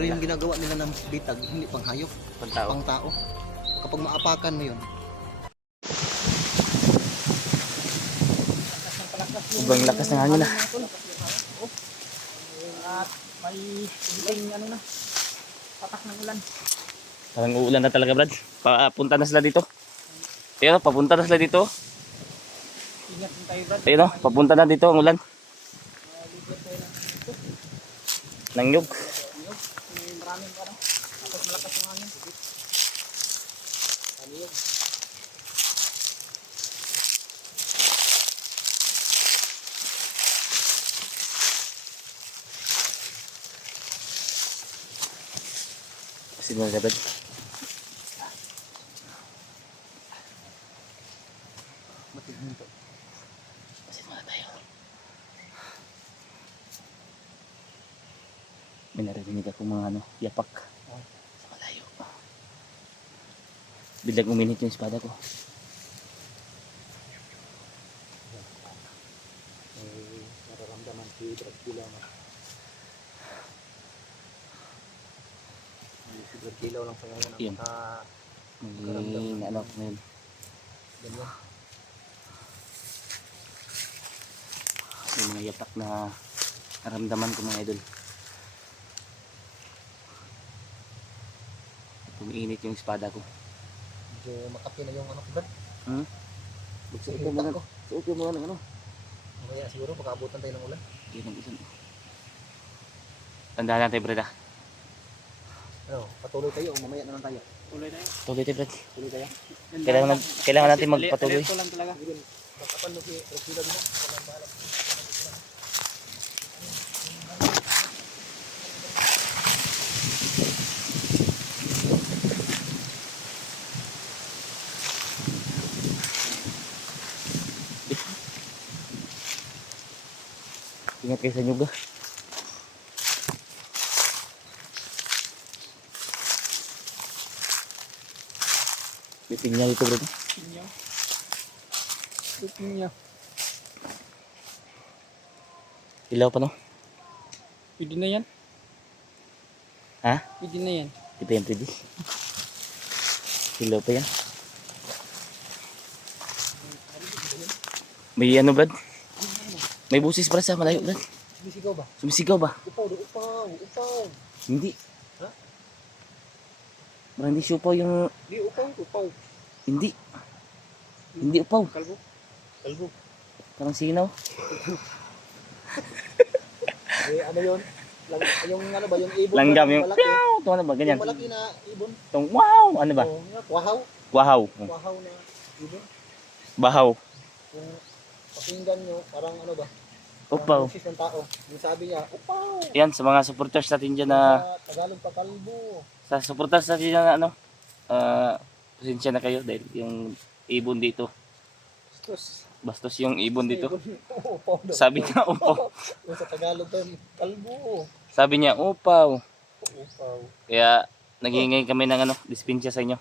Pero yung ginagawa nila ng bitag, hindi pang hayop, Pang tao. pang tao. Kapag maapakan mo yun, Sobrang lakas ng hangin na. At may siling ano na, patak ng ulan. Parang uulan na talaga, Brad. Papunta na sila dito. Ayun, papunta na sila dito. Ingat din tayo, Brad. Ayun, papunta na dito ang ulan. Nangyog. May maraming pa, no? Tapos malakas yung hangin. Kasi mo na, Brad. matihinto. Kasi muna tayo. May narinig akong mga ano, yapak. Sa malayo. Biglang uminit yung espada ko. May nararamdaman si Dragkilaw na. Si Dragkilaw lang sa ngayon Yun. May ano ngayon. Ganyan. May mga yapak na naramdaman ko mga idol. Umiinit yung espada ko. Medyo makapi na yung ano ko, Brad. Suot Yung mo muna. hita ko. Suot mo muna ng ano. Mamaya siguro makaabutan tayo ng ulan. Yun ang isang. Tandaan natin, Brad. Ano, patuloy tayo o mamaya naman tayo. Tuloy tayo. Tuloy tayo, Brad. Tuloy tayo. Kailangan natin magpatuloy. Alerto lang talaga. Yun, pagkapan mo si Dragkilaw dito. Walang bahala. Ingat kayo sa nyuga. Piping niya dito, Brad. Pinyo. Pinyo. Ilaw pa, no? Pwede na yan. Ha? Pwede na yan. Di pa yan pwede. Ilaw pa yan. May ano, Brad? May busis, Brad, sa malayo, Brad. Sumisigaw ba? Sumisigaw ba? Upaw, upaw. Hindi. Ha? Parang hindi siupaw yung... Di, upaw. Hindi. Hindi upaw. Kalbo. Kalbo. Parang sinaw. Eh, ano yun? Yung ano ba, yung ibon Langgam ba, yung... malaki? Piyaw! Ito ano ba? Ganyan. Yung malaki na ibon. Itong wow! Ano ba? Oh, wahaw. Wahaw. Wahaw na ibon. Bahaw. Kung pakinggan nyo, parang ano ba? Upaw. Parang boses ng tao. Yung sabi niya, upaw. Yan, sa mga supporters natin dyan na... Sa Tagalog pa kalbo. Sa supporters natin dyan na ano... pasensya na kayo dahil yung ibon dito. Bastos. Bastos yung ibon dito. Upaw daw. Sabi niya upaw. Yung sa Tagalog daw, kalbo. Sabi niya upaw. Upaw. Kaya naghihingi kami ng ano, dispensya sa inyo.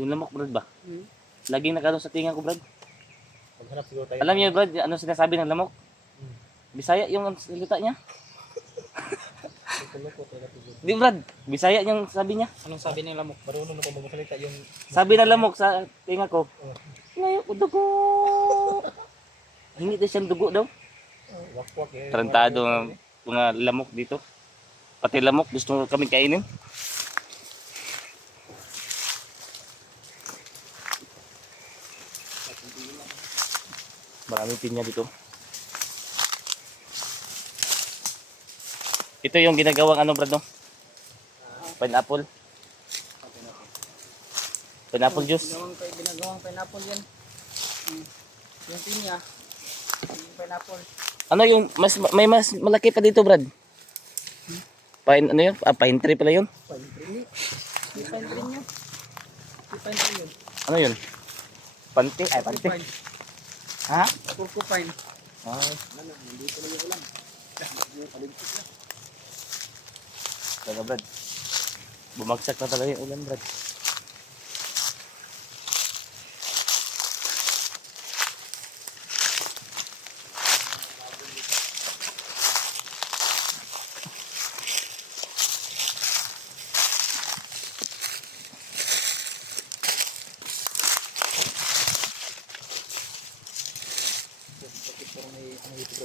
Yung lamok, Brad ba? Laging nakano sa tinga ko, Brad. Maghanap siguro tayo. Alam niyo, Brad, ano sinasabi ng lamok? Bisaya yung salita niya. Di, Brad, Bisaya yung sabi niya. Anong sabi ng lamok? Marunong na po magsalita yung... Sabi ng lamok sa tinga ko, ngayon ko dugo. Hingi daw siyang dugo daw. Wakwak eh. Tarantado ang mga lamok dito. Pati lamok gusto kami kainin. Maraming pinya dito. Ito yung ginagawang ano, Brad, no? Pineapple. Pineapple juice. Ginagawang pineapple yan. Yung pinya. Yung pineapple. Ano yung may mas malaki pa dito, Brad? Pine ano yun? Pine tree pala yun. Pine tree. Yung pine tree nyo. Yung pine tree yun. Ano yun? Panti? Ay, panti. Porcupine. Ha? Porcupine. Ay. Nandito na yung ulam. Paligpit na. Talaga, Brad. Bumagsak na talaga yung ulan, Brad.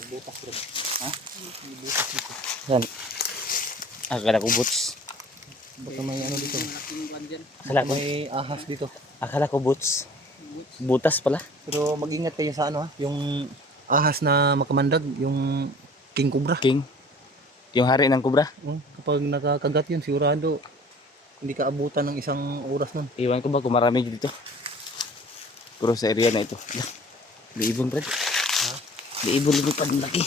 butas bro. Ha? May butas dito. Saan? Akala ko boots. Baka may ano dito. Malaking kwan dyan. Akala ko, May ahas dito. akala ko boots. Butas pala. Pero mag-ingat kayo sa ano ha, yung ahas na makamandag, yung king cobra. King. Yung hari ng kubra. Kapag nakakagat yun, sigurado hindi ka abutan ng isang oras nun. Iwan ko ba kung marami dito. Pero sa area na ito. May ibon, Brad. Ha? May ibon lumipad ng laki.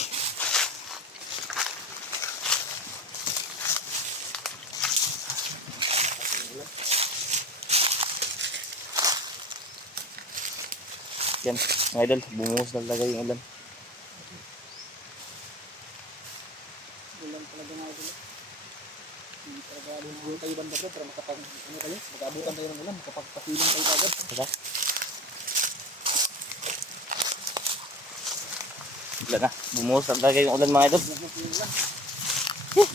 Yan, mga idol, bumuhos na talaga yung ulan. Ulan talaga nga ito. Hindi talaga buhay kayo banda bro para makapag ano kayo, mag-aabutan kayo ng ulan, makapagpasilong kayo agad. Diba? Wala na, bumuhos na talaga yung ulan mga idol.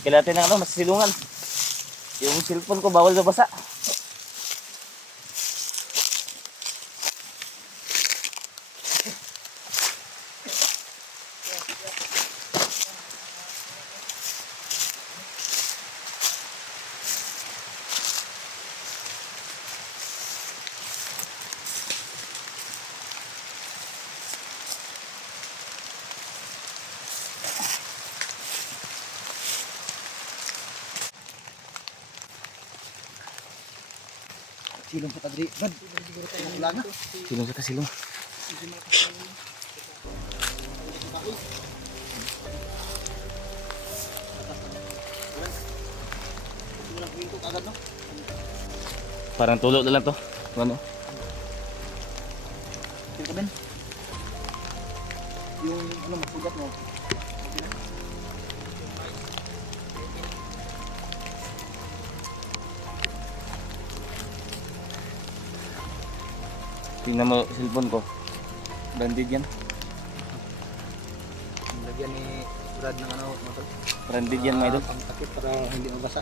Kailangan ng ano, masisilungan. Yung cellphone ko bawal na basa. Silong sa kadri. Brad, wala na. Silong sa kasilong. Walang kwento agad no? Parang tulo na lang to. Ano? Tingnan din. Yung ano masugat mo. Tingnan mo cellphone ko. Branded yan. Lagyan ni Brad ng ano motor. Branded yan mga idol. Pangtakip para hindi mabasa.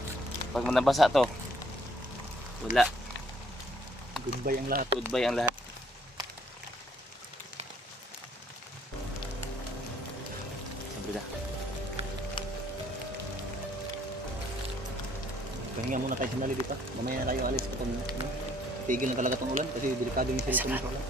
Pag nabasa to, wala. Goodbye ang lahat. Goodbye ang lahat. Sabi na. Pahinga muna tayo sandali dito. Mamaya na tayo alis kapag tigil na talaga itong ulan kasi delikado yung cellphone sa ulan.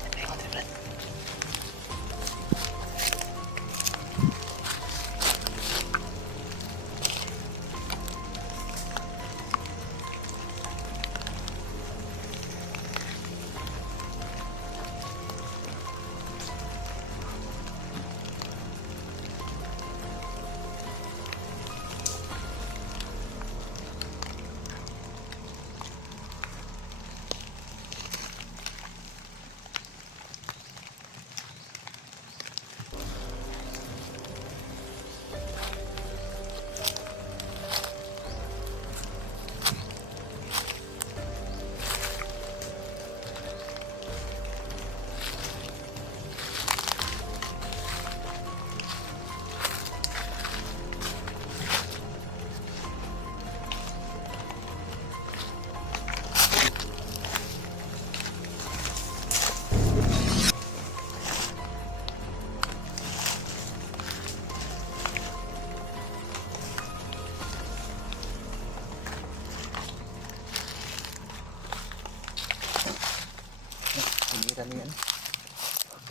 Sinira niya yan.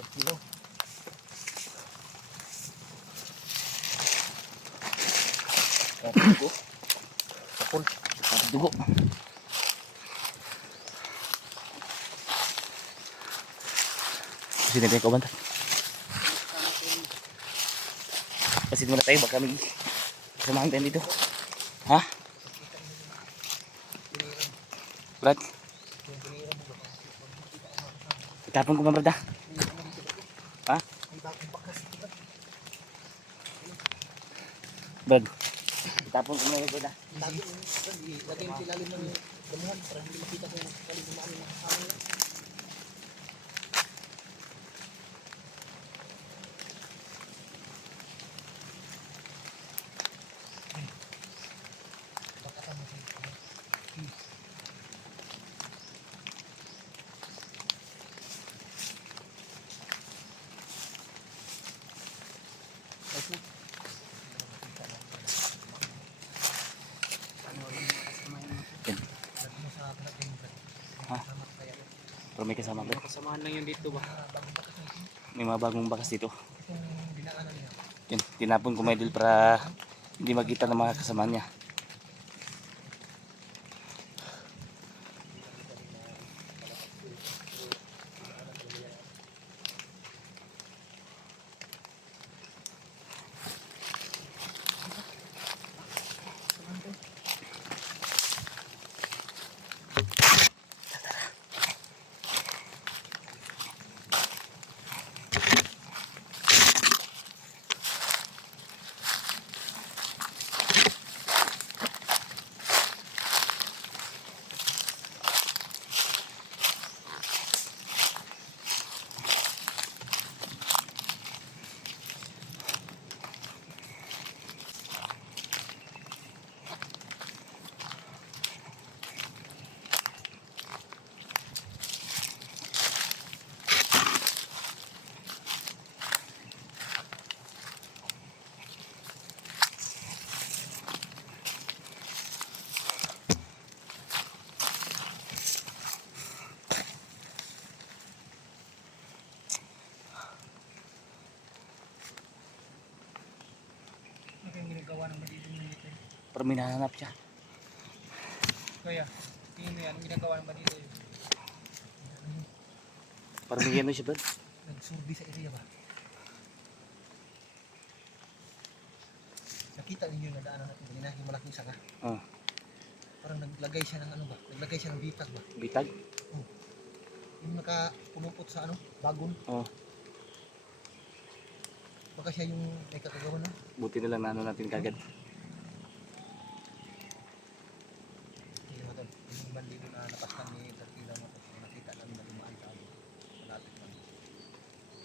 Pagkilaw. Dugo. Kapul. Dugo. Sini tayo kabanta. Kasi muna tayo baka may samahan tayo dito. Ha? Brad? Itapon ko ba brad ha? Ha? Brad? Itapon ko muna brad ha? Lagyan yung ilalim ng damuhan para hindi makita kung kaling namin nakasama. Ayos na. Ha? Pero may kasama Brad. Kasamahan lang yun dito ba? May mga bagong bakas dito. Itong dinaanan niya. Yun, tinapon ko mga idol para hindi makita ng mga kasama niya. Ano yung ginagawa ng madilim dito? Pero may nahanap siya. Kaya, tingin mo yan, ginagawa ng madilim. Parang may ano siya Brad. Nagsurvey sa area ba? Nakita ninyo na daanan natin kanina, yung malaking sanga. Oh, Parang naglagay siya ng ano ba? Naglagay siya ng bitag ba? bitag. Yung nakapulupot sa ano, bagon. Oh, Baka siya yung may kakagawa na. buti na lang na ano natin kagad. Hindi naman doon. Yung bandido na napastan ni Tarkila mo. Nakita namin na lumaan sa ano. Malapit na.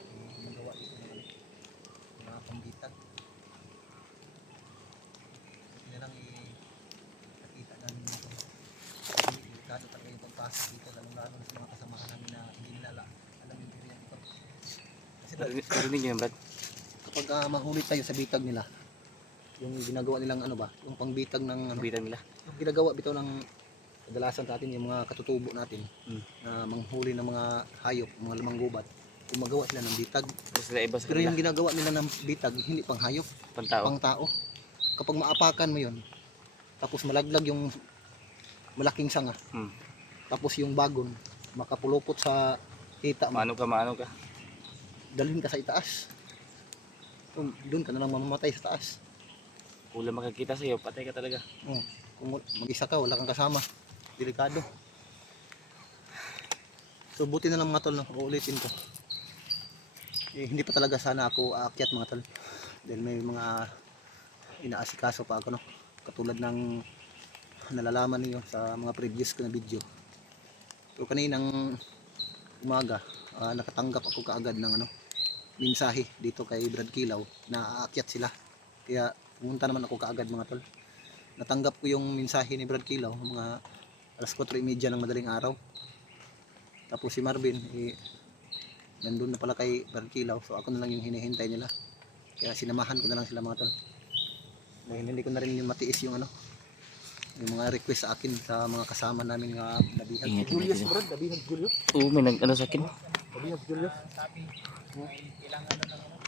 Yung ginagawa dito ng ano. Mga pambitag. Buti na lang nakita namin dito. Hindi delikado talaga yung pagpasok dito. Lalo sa mga kasamahan namin na hindi nila alam yung area dito. Kasi Narinig niyo yan Brad? kapag mahuli tayo sa bitag nila, yung ginagawa nilang ano ba, yung pangbitag ng ano, Bitag nila. yung ginagawa bitaw ng kadalasan sa atin, yung mga katutubo natin na manghuli ng mga hayop, mga lamang gubat, gumagawa sila ng bitag. Pero sila iba sa Pero kanila. yung ginagawa nila ng bitag, hindi pang hayop, Pantao. pang tao. Kapag maapakan mo yun, tapos malaglag yung malaking sanga, Hmm. tapos yung bagon, makapulupot sa kita mo, Maano ka. dalhin ka sa itaas. Doon ka na lang mamamatay sa taas. Kulang makakita sa'yo, patay ka talaga. Kung mag-isa ka, wala kang kasama. Delikado. So buti na lang mga tol, no? Uulitin ko. Hindi pa talaga sana ako aakyat mga tol. Dahil may mga inaasikaso pa ako, no? Katulad ng nalalaman niyo sa mga previous ko na video. So kaninang umaga, nakatanggap ako kaagad ng mensahe dito kay Brad Kilaw na aakyat sila. Kaya pumunta naman ako kaagad mga tol. Natanggap ko yung mensahe ni Brad Kilaw mga alas 4:30 ng madaling araw. Tapos si Marvin nandun na pala kay Brad Kilaw, so ako na lang yung hinihintay nila. Kaya sinamahan ko na lang sila mga tol. Dahil hindi ko na rin yung matiis yung yung mga request sa akin sa mga kasama namin nga nabihag. Ingat, Julius ingat. Brad, nabihag Julius. Oo, may nag ano sa akin. Nabihag Julius. Sabi, kailangan na ng